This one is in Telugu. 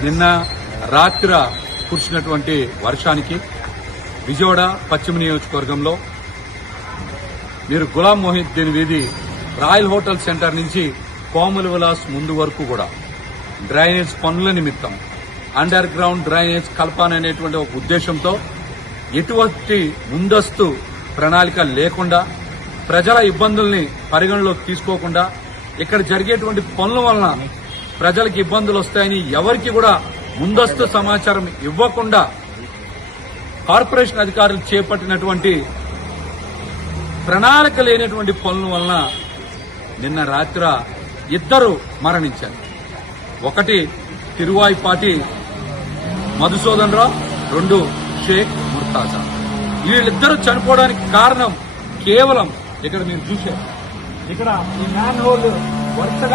నిన్న రాత్రి కురిసినటువంటి వర్షానికి విజయవాడ పశ్చిమ నియోజకవర్గంలో మీరు గులాం మొహిద్దీన్ వీధి రాయల్ హోటల్ సెంటర్ నుంచి కోమల విలాస్ ముందు వరకు కూడా డ్రైనేజ్ పనుల నిమిత్తం అండర్ గ్రౌండ్ డ్రైనేజ్ కల్పాననేటువంటి ఒక ఉద్దేశంతో ఎటువంటి ముందస్తు ప్రణాళిక లేకుండా ప్రజల ఇబ్బందుల్ని పరిగణలోకి తీసుకోకుండా ఇక్కడ జరిగేటువంటి పనుల వలన ప్రజలకు ఇబ్బందులు వస్తాయని ఎవరికి కూడా ముందస్తు సమాచారం ఇవ్వకుండా కార్పొరేషన్ అధికారులు చేపట్టినటువంటి ప్రణాళిక లేనటువంటి పనుల వలన నిన్న రాత్రి ఇద్దరు మరణించారు. ఒకటి తిరువాయిపాటి మధుసూదన్ రావు రెండు షేక్ ముర్తాజా. వీళ్ళిద్దరూ చనిపోవడానికి కారణం కేవలం ఇక్కడ మీరు చూశారు ఇక్కడ ఈ మ్యాన్ హోల్ వరుసగా